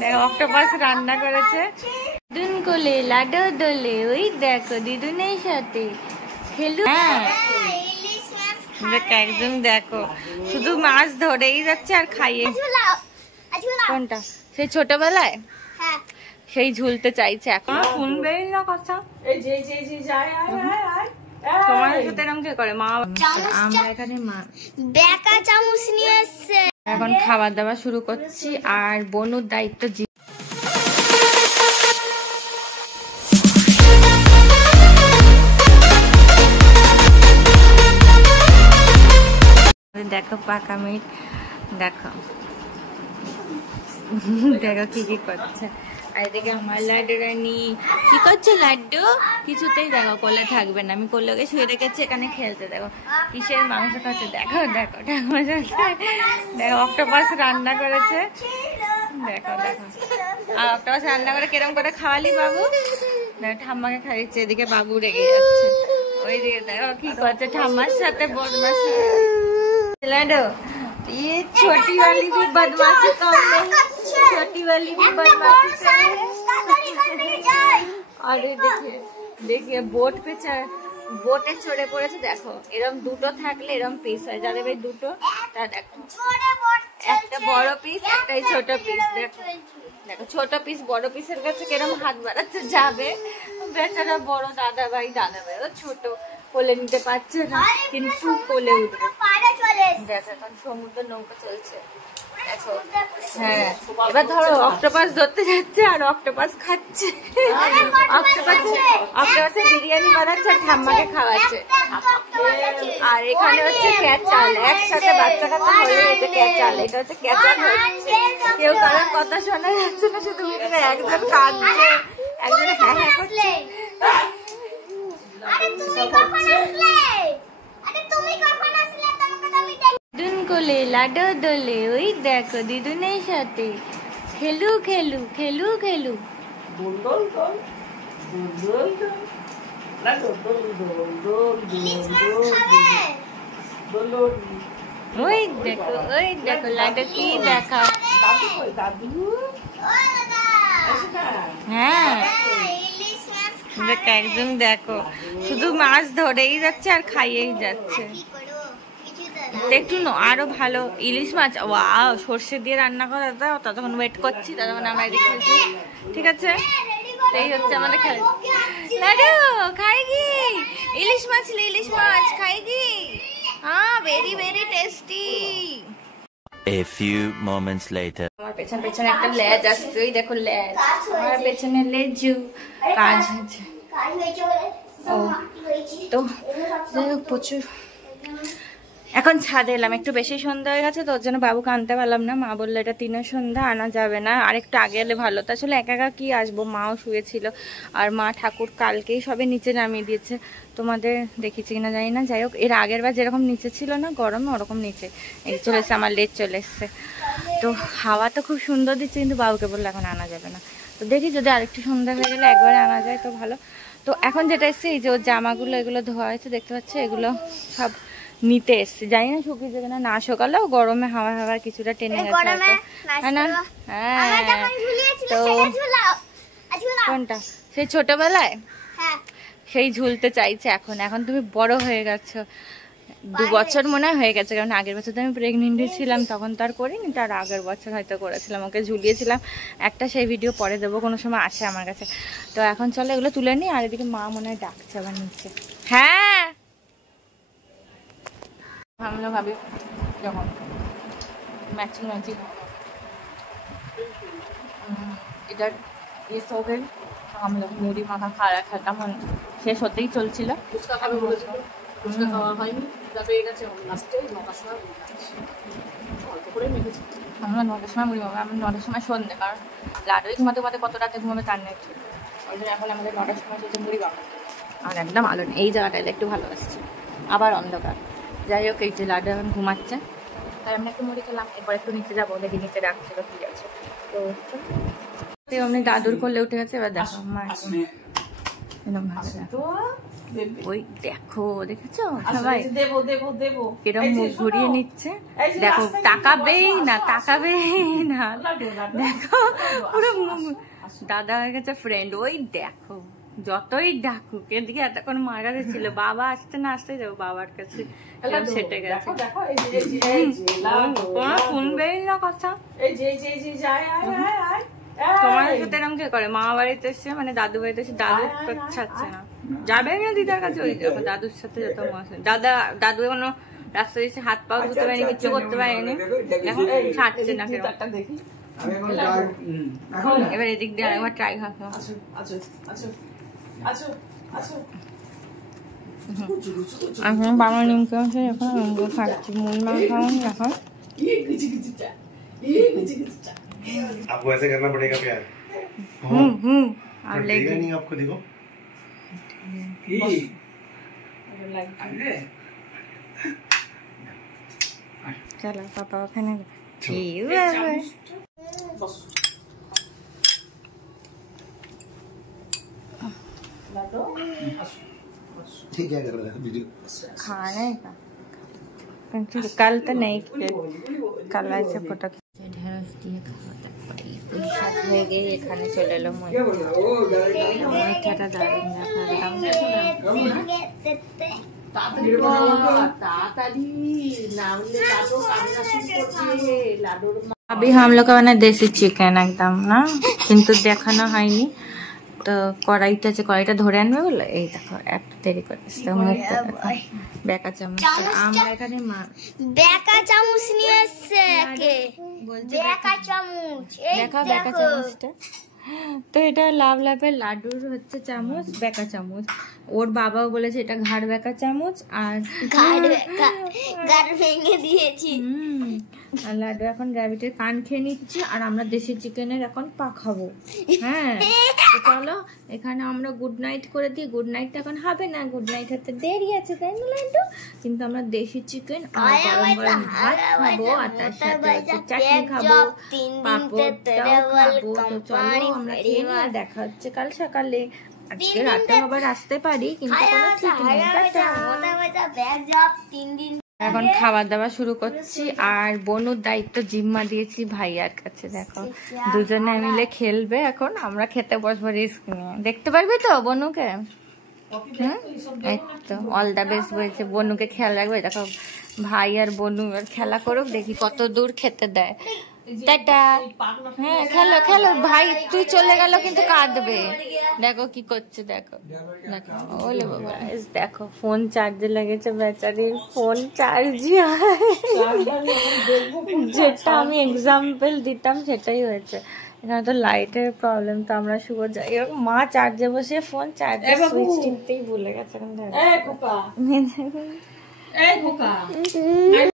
দেখো অক্টোপাস রান্না করেছে। দিদুন কোলে লাডো দোলে, ওই দেখো দিদুনের সাথে খেলু। হ্যাঁ একদম দেখো শুধু মাছ ধরেই যাচ্ছে আর খাইয়ে। কোনটা? সেই ছোটবেলায় সেই ঝুলতে চাইছে, এখন শুনবেই না কথা। তোমার সাথে এরকম কে করে? মা। আমরা এখানে মা বেকা চামচ নিয়ে এসেছে। এখন খাবার দাবার শুরু করছি আর বনুর দায়িত্ব। দেখো পাকা মিট, দেখো দেখো কি কি করছে। আর এদিকে আমার লাড্ডু রানী কি করছে? লাড্ডু কিছুতেই দেখো কোলে থাকবে না, আমি কোলে শুয়ে রেখেছি এখানে খেলতে। দেখো কিসের মাংস খাচ্ছে, দেখো দেখো দেখো অক্টোপাস রান্না করেছে। দেখো দেখো আর অক্টোপাস রান্না করে কিরম করে খাওয়ালি বাবু? দেখো ঠাম্মাকে খাইছে, এদিকে বাবু রেগে যাচ্ছে। ওই দিকে দেখো কি করছে ঠাম্মার সাথে বদমাশি। लाडो ये छोटी वाली भी बदमाशी कम नहीं, छोटी वाली भी बदमाशी। अरे देखिए देखिए बोट पे बोटे चढ़े पड़ेছে। দেখো এরকম দুটো থাকলে এরকম পিস হয়, যাদের এই দুটো তা দেখো একটা বড় পিস একটা ছোট পিস। দেখো দেখো ছোট পিস বড় পিসের কাছে কিরকম হাত বাড়াতে যাবে। বেচারা বড় দাদা ভাই ও ছোট কোলে নিতে পারছে না, কিন্তু কোলে উঠবে। দেখো এখন সমুদ্র নৌকা চলছে। দেখো হ্যাঁ এবার ধরো অক্টোপাস ধরতে যাচ্ছে আর অক্টোপাস খাচ্ছে। অক্টোপাসের বিরিয়ানি বানাচ্ছে আর ঠাম্মাকে খাওয়াচ্ছে। আর এখানে হচ্ছে ক্যাচাল, একসাথে বাচ্চা কাচ্চা হয়ে গেছে ক্যাচাল। এটা হচ্ছে ক্যাচাল হচ্ছে, কেউ কারোর কথা শোনা যাচ্ছে না, শুধু একজন কাঁদছে একজন হ্যাঁ হ্যাঁ করছে। দিদুন কোলে লাডো দোলে, ওই দেখো দিদুনের সাথে খেলু খেলু খেলু খেলু। ওই দেখো লাডো কি দেখা। হ্যাঁ একদম দেখো শুধু মাছ ধরেই যাচ্ছে আর খাইয়েই যাচ্ছে। একটু আরো ভালো ইলিশ মাছ ওয়াও সর্ষে দিয়ে রান্না করা দাও, ততক্ষণ ওয়েট করছি, ততক্ষণ আমরা এদিকে খেলছি। ঠিক আছে এই হচ্ছে আমাদের খেলা। লাডু খাইগি ইলিশ মাছ খাইগি। হ্যাঁ very very tasty. A few moments later. আমার পেছনে একটা লেজ আসছে, ওই দেখো লেজ, আমার পেছনে লেজু কাজ হচ্ছে। তো প্রচুর এখন ছাদে এলাম, একটু বেশি সন্ধ্যা হয়ে গেছে তো ওর জন্য বাবুকে আনতে পারলাম না। মা বললো এটা 3 সন্ধ্যা আনা যাবে না, আর একটু আগে এলে ভালো। তা আসলে একা একা কি আসবো, মাও শুয়েছিল আর মা ঠাকুর কালকেই সবে নিচে নামিয়ে দিয়েছে। তোমাদের দেখেছি কিনা জানি না, যাই হোক এর আগের বার যেরকম নিচে ছিল না গরমে, ওরকম নিচে এই চলে এসছে, আমার লেজ চলে এসছে। তো হাওয়া তো খুব সুন্দর দিচ্ছে, কিন্তু বাবুকে বললো এখন আনা যাবে না। তো দেখি যদি আরেকটু সন্ধ্যা হয়ে গেলে একবারে আনা যায় তো ভালো। তো এখন যেটা এসছে এই যে ওর জামাগুলো এগুলো ধোয়া হয়েছে দেখতে পাচ্ছি, এগুলো সব নিতে এসছে। জানি না শুকিয়ে যাবে না সকালেও গরমে হাওয়া কিছুটা টেনে গেছে না। হ্যাঁ তো কোনটা? সেই ছোটবেলায় সেই ঝুলতে চাইছে। এখন তুমি বড় হয়ে গেছো, 2 বছর মনে হয়ে গেছে, কারণ আগের বছর তো আমি প্রেগনেন্ট ছিলাম, তখন তো আর করিনি, তার আগের বছর হয়তো করেছিলাম, ওকে ঝুলিয়েছিলাম একটা, সেই ভিডিও পরে দেবো, কোনো সময় আসে আমার কাছে। তো এখন চলো এগুলো তুলে নিই। আর এদিকে মা মনে হয় ডাকছে আবার নিচ্ছে। হ্যাঁ हम लोग अभी देखो मैचिंग इधर ये सो गए, हम लोग मुड़ी माखा खत्म শেষ হতেই চলছিল। আমরা 9টার সময় মুড়ি মাখা, আমরা 9টার সময় সন্ধ্যে, কারণ লাডুই ঘুমাতে কত রাতে ঘুমাবে তার নেই। ওই জন্য এখন আমাদের 9টার সময় চলছে মুড়ি মাখা। আর একদম আলো নেই, এই জায়গাটা একটু ভালো আসছে, আবার অন্ধকার। যাই হোক এই যে লাড্ডু এখন ঘুমাচ্ছে, তাই আমরা একটু মুড়ি খেলাম, এরপর একটু নিচে যাবো, দেখি নিচে ডাকছিল কি আছে। তো এমনি দাদুর করলে উঠে গেছে। এবার দেখো মা এরকম ভালো লাগে। ওই দেখো, দেখেছো সবাই এরকম মুখ ঘুরিয়ে নিচ্ছে। দেখো তাকাবেই না, তাকাবেই না। দেখো পুরো দাদা হয়ে গেছে ফ্রেন্ড। ওই দেখো যতই ডাকুক, এদিকে এতক্ষণ মার কাছে ছিল, বাবা আসতে না আসতে যাবো বাবার কাছে, সেটে গেছে। শুনবেই না কথা। তোমার সাথে এরকম কে করে? মামা বাড়িতে এসছে, মানে দাদু বাড়িতে এসে দাদু ছাড়ছে না, যাবে না দিদার কাছে। ওই দেখো দাদুর সাথে যত দাদু এখনো রাস্তায় এসে হাত পা ধুতে পারেনি, কিছু করতে পারেনি, এখন ছাড়ছে না কেন। এবার এদিক দিয়ে আরেকবার ট্রাই খাবো। এখন বাবা নিমকে আছে, এখন নিমকে খাচ্ছি। মুল মা খাওয়ান এখন। आपको ऐसे करना पड़ेगा प्यार। अब लेके नहीं आपको देखो चलो पापा खाने ठीक है वीडियो खाने का कल तो नहीं किए, कल ऐसे फोटो ঢেঁড়স দিয়ে খাওয়াতে পারি। সাত হয়ে গিয়ে এখানে চলে এলো মুইঠাটা, দারুণ দেখালাম। अभी हम लोग का बना देसी चिकन एकदम ना, কিন্তু দেখানো হয়নি। তো কড়াইটা আছে, কড়াইটা ধরে আনবে বলে এই দেখো একটা দেরি করতেছে। বেকা চামচ, আমরা এখানে বেকা চামচ নিয়ে এসছে কে? বেকা চামচ, এই দেখো বেকা চামচটা। তো এটা লাভের লাড্ডুর হচ্ছে চামচ, বেকা চামচ। ওর বাবাও বলেছে এটা ঘাড় বেকা চামচ। আর গাড় ভেঙে দিয়েছি। আর লাড্ডু এখন র্যাবিটের কান খেয়ে নিচ্ছে, আর আমরা দেশি চিকেনের এখন পা খাবো। হ্যাঁ চলো এখানে আমরা গুড নাইট করে দিই। গুড নাইট এখন হবে না, গুড নাইট হতে দেরি আছে, তাই না লাড্ডু? কিন্তু আমরা দেশি চিকেন আর গরম গরম ভাত খাবো, আর তার সাথে চাটনি খাবো, পাঁপড়টাও খাবো। তো চলো আমরা খেয়ে নিয়ে দেখা হচ্ছে কাল সকালে। আজকে রাতে আবার আসতে পারি, কিন্তু কোনো ঠিক নেই। এখন খাবার দাবার শুরু করছি, আর বনুর দায়িত্ব জিম্মা দিয়েছি ভাইয়ার কাছে। দেখো দুজনে মিলে খেলবে। এখন আমরা খেতে বসবো রিস্ক নিয়ে। দেখতে পারবি তো বনুকে? এই তো অল দ্য বেস্ট বলছে, বনুকে খেয়াল রাখবে। দেখো ভাই আর বনু খেলা করুক, দেখি কত দূর খেতে দেয়। টাটা। হ্যাঁ খেলো খেলো ভাই, তুই চলে গেল কিন্তু কাঁদবে। দেখো কি করছে, দেখো দেখো ওলে বাবা। দেখো ফোন চার্জে লেগেছে, বেচারির ফোন চার্জই যেটা আমি এক্সাম্পল দিতাম সেটাই হয়েছে। এখানে তো লাইটের প্রবলেম, তো আমরা শুভ যাই হোক। মা চার্জে বসে ফোন চার্জে সুইচ টিপতেই ভুলে গেছে।